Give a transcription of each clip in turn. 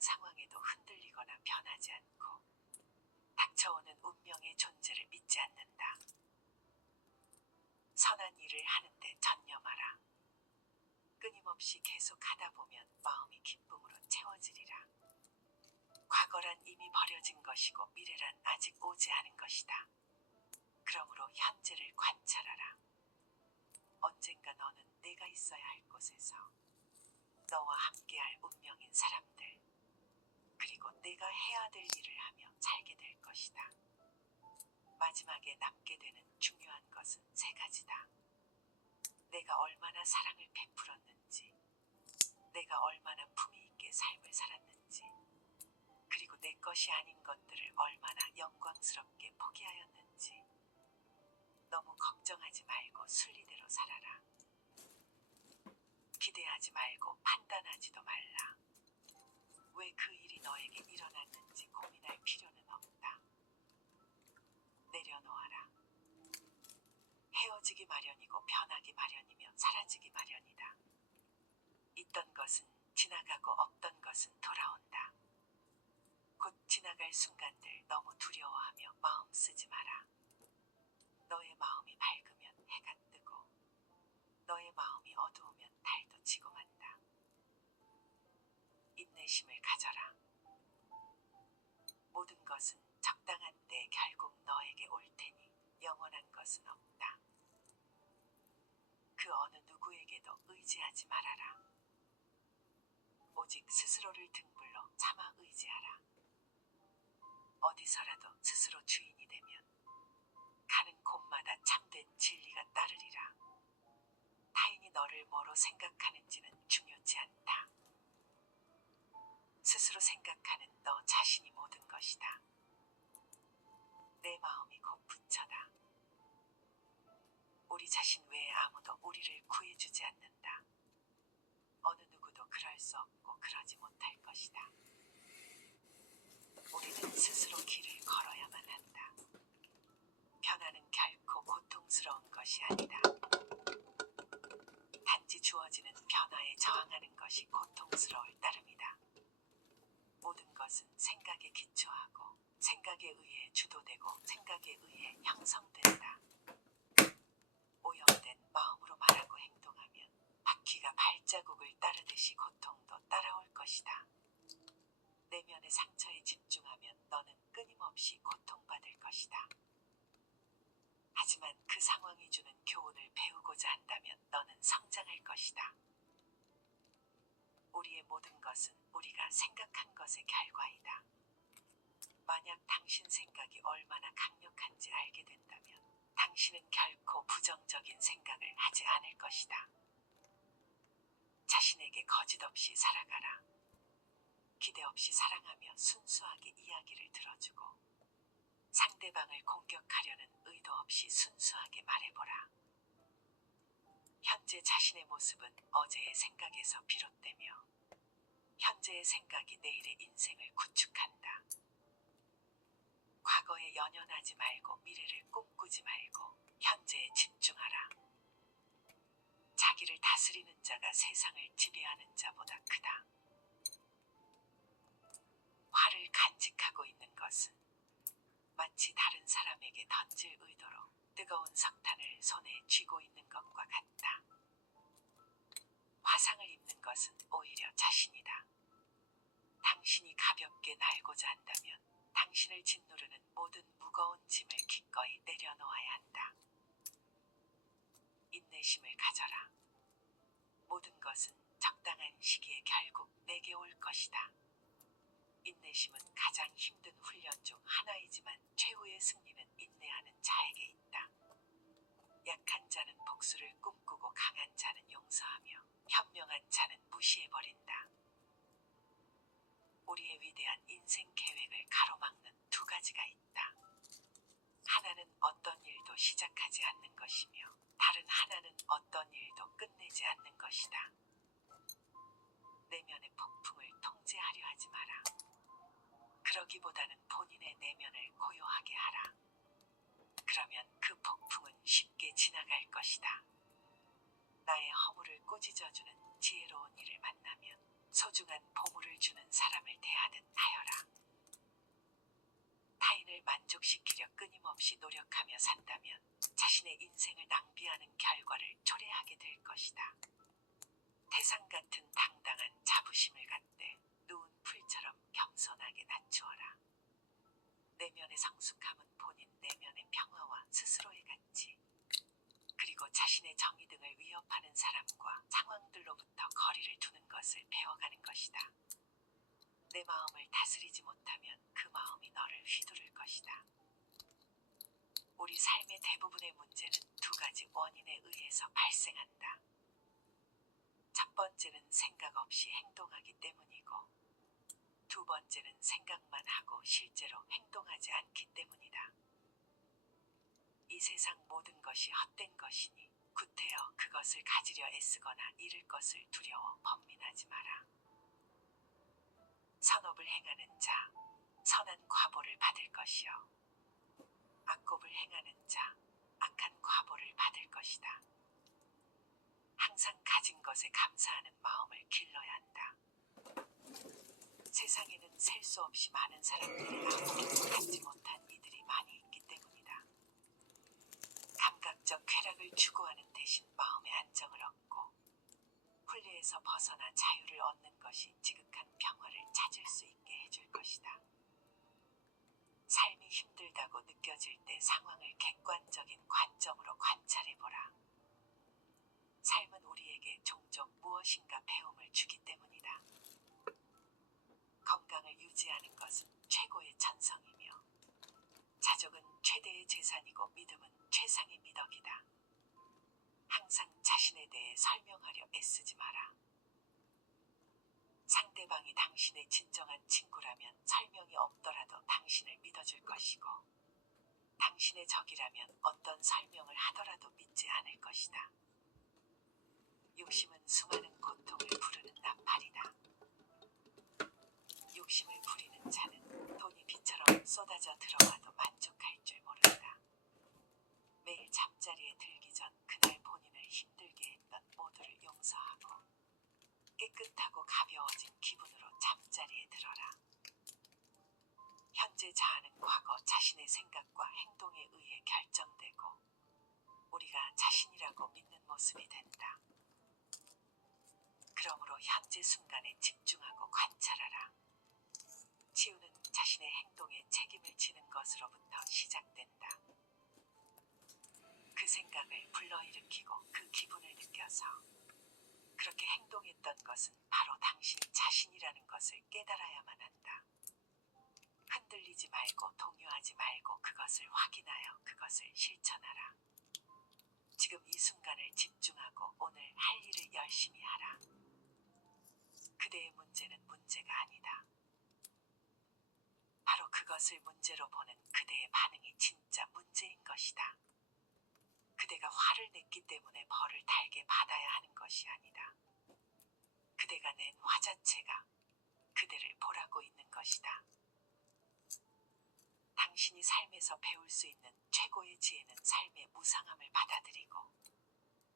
어떤 상황에도 흔들리거나 변하지 않고 닥쳐오는 운명의 존재를 믿지 않는다. 선한 일을 하는데 전념하라. 끊임없이 계속 하다 보면 마음이 기쁨으로 채워지리라. 과거란 이미 버려진 것이고 미래란 아직 오지 않은 것이다. 그러므로 현재를 관찰하라. 언젠가 너는 내가 있어야 할 곳에서 너와 함께할 운명인 사람들, 그리고 내가 해야 될 일을 하며 살게 될 것이다. 마지막에 남게 되는 중요한 것은 세 가지다. 내가 얼마나 사랑을 베풀었는지, 내가 얼마나 품위 있게 삶을 살았는지, 그리고 내 것이 아닌 것들을 얼마나 영광스럽게 포기하였는지. 너무 걱정하지 말고 순리대로 살아라. 기대하지 말고 판단하지도 말라. 왜 그 일이 너에게 일어났는지 고민할 필요는 없다. 내려놓아라. 헤어지기 마련이고 변하기 마련이며 사라지기 마련이다. 있던 것은 지나가고 없던 것은 돌아온다. 곧 지나갈 순간들 너무 두려워하며 마음 쓰지 마라. 너의 마음이 밝으면 해가 뜨고 너의 마음이 어두우면 달도 지고 만다. 인내심을 가져라. 모든 것은 적당한 때 결국 너에게 올 테니 영원한 것은 없다. 그 어느 누구에게도 의지하지 말아라. 오직 스스로를 등불로 삼아 의지하라. 어디서라도 스스로 주인이 되면 가는 곳마다 참된 진리가 따르리라. 타인이 너를 뭐로 생각하는지는 중요치 않다. 스스로 생각하는 너 자신이 모든 것이다. 내 마음이 곧 부처다. 우리 자신 외에 아무도 우리를 구해주지 않는다. 어느 누구도 그럴 수 없고 그러지 못할 것이다. 우리는 스스로 길을 걸어야만 한다. 변화는 결코 고통스러운 것이 아니다. 단지 주어지는 변화에 저항하는 것이 고통스러울 따름이다. 모든 것은 생각에 기초하고 생각에 의해 주도되고 생각에 의해 형성된다. 오염된 마음으로 말하고 행동하면 바퀴가 발자국을 따르듯이 고통도 따라올 것이다. 내면의 상처에 집중하면 너는 끊임없이 고통받을 것이다. 하지만 그 상황이 주는 교훈을 배우고자 한다면 너는 성장할 것이다. 우리의 모든 것은 우리가 생각한 것의 결과이다. 만약 당신 생각이 얼마나 강력한지 알게 된다면 당신은 결코 부정적인 생각을 하지 않을 것이다. 자신에게 거짓 없이 살아가라. 기대 없이 사랑하며 순수하게 이야기를 들어주고 상대방을 공격하려는 의도 없이 순수하게 말해보라. 현재 자신의 모습은 어제의 생각에서 비롯되며 현재의 생각이 내일의 인생을 구축한다. 과거에 연연하지 말고 미래를 꿈꾸지 말고 현재에 집중하라. 자기를 다스리는 자가 세상을 지배하는 자보다 크다. 화를 간직하고 있는 것은 마치 다른 사람에게 던질 의도로 뜨거운 석탄을 손에 쥐고 있는 것과 같다. 화상을 입는 것은 오히려 자신이다. 당신이 가볍게 날고자 한다면 당신을 짓누르는 모든 무거운 짐을 기꺼이 내려놓아야 한다. 인내심을 가져라. 모든 것은 적당한 시기에 결국 내게 올 것이다. 인내심은 가장 힘든 훈련 중 하나이지만 최후의 승리는 인내하는 자에게 있다. 약한 자는 복수를 꿈꾸고 강한 자는 용서하며 현명한 자는 무시해버린다. 우리의 위대한 인생 계획을 가로막는 두 가지가 있다. 하나는 어떤 일도 시작하지 않는 것이며 다른 하나는 어떤 일도 끝내지 않는 것이다. 내면의 폭풍을 통제하려 하지 마라. 그러기보다는 본인의 내면을 고요하게 하라. 그러면 그 폭풍은 쉽게 지나갈 것이다. 나의 허물을 꾸짖어주는 지혜로운 이를 만나면 소중한 보물을 주는 사람을 대하듯 하여라. 타인을 만족시키려 끊임없이 노력하며 산다면 자신의 인생을 낭비하는 결과를 초래하게 될 것이다. 태산 같은 당당한 자부심을 갖되 누운 풀처럼 겸손하게 낮추어라. 내면의 성숙함은 본인 내면의 평화와 스스로의 가치, 그리고 자신의 정의 등을 위협하는 사람과 상황들로부터 거리를 두는 것을 배워가는 것이다. 내 마음을 다스리지 못하면 그 마음이 너를 휘두를 것이다. 우리 삶의 대부분의 문제는 두 가지 원인에 의해서 발생한다. 첫 번째는 생각 없이 행동하기 때문이고, 두 번째는 생각만 하고 실제로 행동하지 않기 때문이다. 이 세상 모든 것이 헛된 것이니 구태여 그것을 가지려 애쓰거나 잃을 것을 두려워 번민하지 마라. 선업을 행하는 자, 선한 과보를 받을 것이요. 악업을 행하는 자, 악한 과보를 받을 것이다. 항상 가진 것에 감사하는 마음을 길러야 한다. 세상에는 셀 수 없이 많은 사람들이 아무것도 갖지 못한 이들이 많이 있기 때문이다. 감각적 쾌락을 추구하는 대신 마음의 안정을 얻고 훈례에서 벗어나 자유를 얻는 것이 지극한 평화를 찾을 수 있게 해줄 것이다. 삶이 힘들다고 느껴질 때 상황을 객관적인 관점으로 관찰해보라. 삶은 우리에게 종종 무엇인가 배움을 주기 때문이다. 건강을 유지하는 것은 최고의 전성이며, 자족은 최대의 재산이고 믿음은 최상의 미덕이다. 항상 자신에 대해 설명하려 애쓰지 마라. 상대방이 당신의 진정한 친구라면 설명이 없더라도 당신을 믿어줄 것이고, 당신의 적이라면 어떤 설명을 하더라도 믿지 않을 것이다. 욕심은 수많은 고통을 부르는 나팔이다. 욕심을 부리는 자는 돈이 비처럼 쏟아져 들어와도 만족할 줄 모른다. 매일 잠자리에 들기 전 그날 본인을 힘들게 했던 모두를 용서하고 깨끗하고 가벼워진 기분으로 잠자리에 들어라. 현재 자아는 과거 자신의 생각과 행동에 의해 결정되고 우리가 자신이라고 믿는 모습이 된다. 그러므로 현재 순간에 집중하고 관찰하라. 치유는 자신의 행동에 책임을 지는 것으로부터 시작된다. 그 생각을 불러일으키고 그 기분을 느껴서 그렇게 행동했던 것은 바로 당신 자신이라는 것을 깨달아야만 한다. 흔들리지 말고 동요하지 말고 그것을 확인하여 그것을 실천하라. 지금 이 순간을 집중하고 오늘 할 일을 열심히 하라. 그대의 문제는 문제가 아니다. 바로 그것을 문제로 보는 그대의 반응이 진짜 문제인 것이다. 그대가 화를 냈기 때문에 벌을 달게 받아야 하는 것이 아니다. 그대가 낸 화 자체가 그대를 보라고 있는 것이다. 당신이 삶에서 배울 수 있는 최고의 지혜는 삶의 무상함을 받아들이고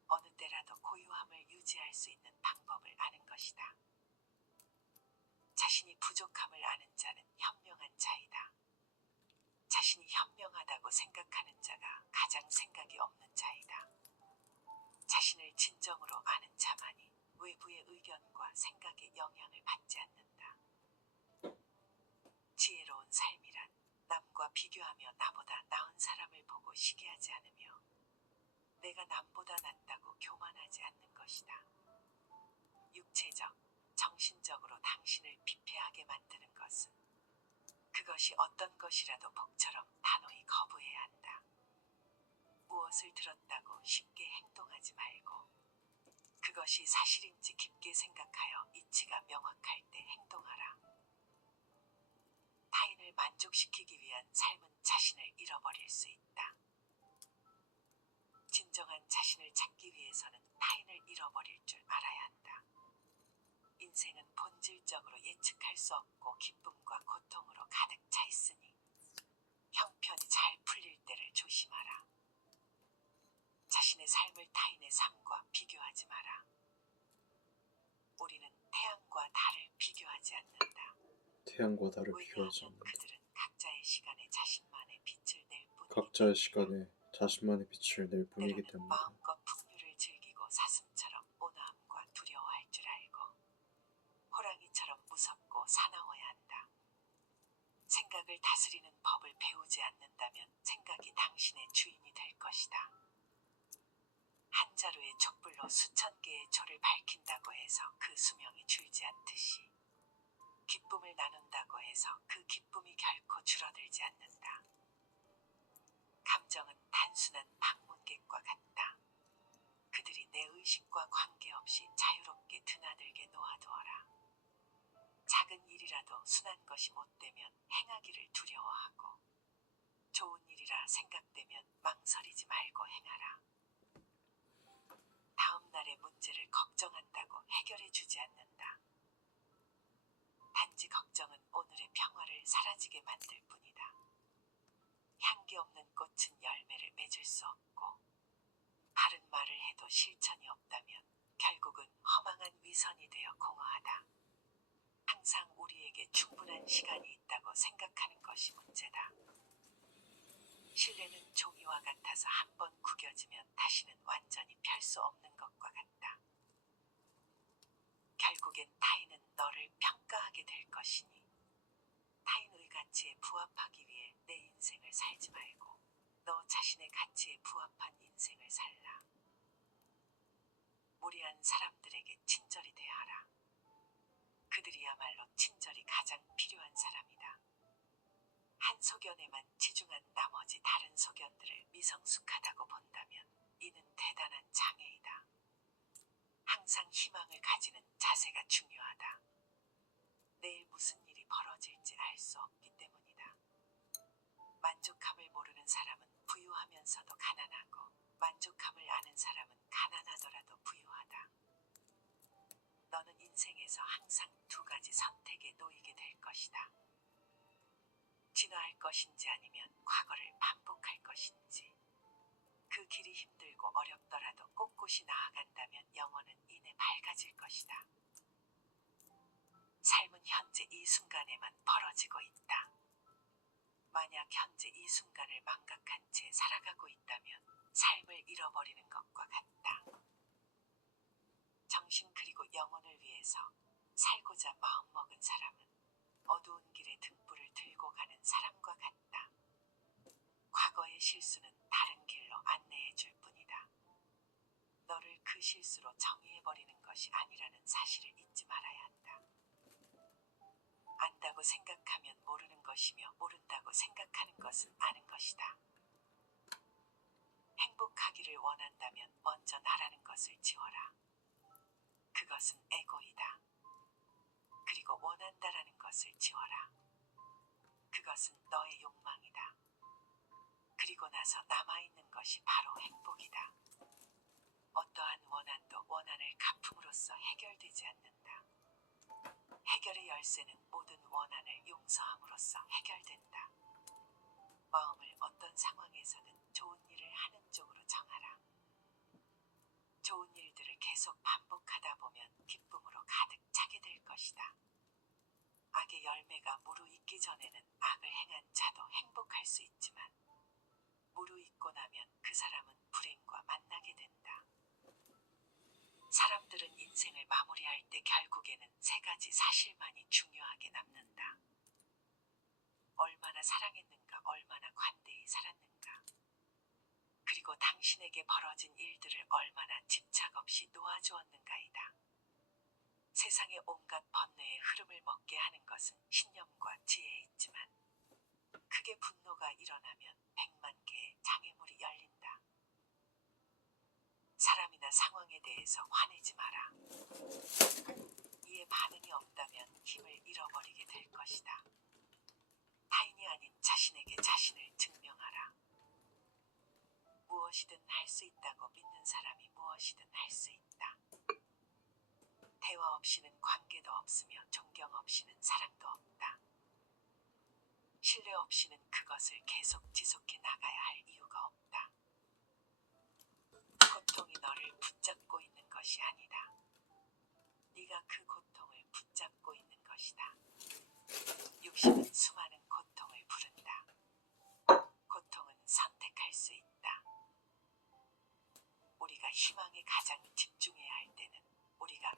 어느 때라도 고유함을 유지할 수 있는 방법을 아는 것이다. 자신이 부족함을 아는 자는 현명한 자이다. 자신이 현명하다고 생각하는 자가 가장 생각이 없는 자이다. 자신을 진정으로 아는 자만이 외부의 의견과 생각에 영향을 받지 않는다. 지혜로운 삶이란 남과 비교하며 나보다 나은 사람을 보고 시기하지 않으며 내가 남보다 낫다고 교만하지 않는 것이다. 육체적, 정신적으로 당신을 피폐하게 만드는 것은 그것이 어떤 것이라도 복처럼 단호히 거부해야 한다. 무엇을 들었다고 쉽게 행동하지 말고 그것이 사실인지 깊게 생각하여 이치가 명확할 때 행동하라. 타인을 만족시키기 위한 삶은 자신을 잃어버릴 수 있다. 진정한 자신을 찾기 위해서는 타인을 잃어버릴 줄 알아야 한다. 인생은 본질적으로 예측할 수 없고 기쁨과 고통으로 가득 차 있으니 형편이 잘 풀릴 때를 조심하라. 자신의 삶을 타인의 삶과 비교하지 마라. 우리는 태양과 달을 비교하지 않는다. 태양과 달을 비교하지 왜냐하면 않는다. 그들은 각자의 시간에 자신만의 빛을 낼 뿐이기 각자의 시간에 자신만의 빛을 낼 뿐이기 때로는 때문이다. 마음껏 풍류를 즐기고 사슴처럼 온화함과 두려워할 줄 알고 호랑이처럼 무섭고 사나워야 한다. 생각을 다스리는 법을 배우지 않는다면 생각이 당신의 주인이 될 것이다. 한 자루의 촛불로 수천 개의 조를 밝힌다고 해서 그 수명이 줄지 않듯이 기쁨을 나눈다고 해서 그 기쁨이 결코 줄어들지 않는다. 감정은 단순한 방문객과 같다. 그들이 내 의식과 관계없이 자유롭게 드나들게 놓아두어라. 작은 일이라도 순한 것이 못되면 행하기를 두려워하고 좋은 일이라 생각되면 망설이지 말고 행하라. 다음 날의 문제를 걱정한다고 해결해 주지 않는다. 단지 걱정은 오늘의 평화를 사라지게 만들 뿐이다. 향기 없는 꽃은 열매를 맺을 수 없고 바른 말을 해도 실천이 없다면 결국은 허망한 위선이 되어 공허하다. 항상 우리에게 충분한 시간이 있다고 생각하는 것이 문제다. 신뢰는 종이와 같아서 한 번 구겨지면 다시는 완전히 펼 수 없는 것과 같다. 결국엔 타인은 너를 평가하게 될 것이니 타인의 가치에 부합하기 위해 내 인생을 살지 말고 너 자신의 가치에 부합한 인생을 살라. 무례한 사람들에게 친절히 대하라. 그들이야말로 친절이 가장 필요한 사람이다. 한 소견에만 치중한 나머지 다른 소견들을 미성숙하다고 본다면 이는 대단한 장애이다. 항상 희망을 가지는 자세가 중요하다. 내일 무슨 일이 벌어질지 알 수 없기 때문이다. 만족함을 모르는 사람은 부유하면서도 가난하고 만족함을 아는 사람은 가난하더라도 부유하다. 너는 인생에서 항상 두 가지 선택에 놓이게 될 것이다. 진화할 것인지 아니면 과거를 반복할 것인지. 그 길이 힘들고 어렵더라도 꼿꼿이 나아간다면 영혼은 이내 밝아질 것이다. 삶은 현재 이 순간에만 벌어지고 있다. 만약 현재 이 순간을 망각한 채 살아가고 있다면 삶을 잃어버리는 것과 같다. 정신 그리고 영혼을 위해서 살고자 마음먹은 사람은 어두운 길에 등불을 들고 가는 사람과 같다. 과거의 실수는 다른 길로 안내해 줄 뿐이다. 너를 그 실수로 정의해버리는 것이 아니라는 사실을 잊지 말아야 한다. 안다고 생각하면 모르는 것이며 모른다고 생각하는 것은 아는 것이다. 행복하기를 원한다면 먼저 나라는 것을 지워라. 그것은 에고이다. 그리고 원한다라는 것을 지워라. 그것은 너의 욕망이다. 그리고 나서 남아있는 것이 바로 행복이다. 어떠한 원한도 원한을 갚음으로써 해결되지 않는다. 해결의 열쇠는 모든 원한을 용서함으로써 해결된다. 마음을 어떤 상황에서든 좋은 일을 하는 쪽으로 정하라. 좋은 일들을 계속 반복하다 보면 기쁨으로 가득 차게 될 것이다. 악의 열매가 무르익기 전에는 악을 행한 자도 행복할 수 있지만 무르익고 나면 그 사람은 불행과 만나게 된다. 사람들은 인생을 마무리할 때 결국에는 세 가지 사실만이 중요하게 남는다. 얼마나 사랑했는가, 얼마나 관대히 살았는가, 그리고 당신에게 벌어진 일들을 얼마나 집착 없이 놓아주었는가이다. 세상의 온갖 번뇌의 흐름을 먹게 하는 것은 신념과 지혜에 있지만 크게 분노가 일어나면 100만 개의 장애물이 열린다. 사람이나 상황에 대해서 화내지 마라. 이에 반응이 없다면 힘을 잃어버리게 될 것이다. 타인이 아닌 자신에게 자신을 증명하라. 무엇이든 할 수 있다고 믿는 사람이 무엇이든 할 수 있다. 대화 없이는 관계도 없으며 존경 없이는 사랑도 없다. 신뢰 없이는 그것을 계속 지속해 나가야 할 이유가 없다. 고통이 너를 붙잡고 있는 것이 아니다. 네가 그 고통을 붙잡고 있는 것이다. 수 있다. 우리가 희망에 가장 집중해야 할 때는 우리가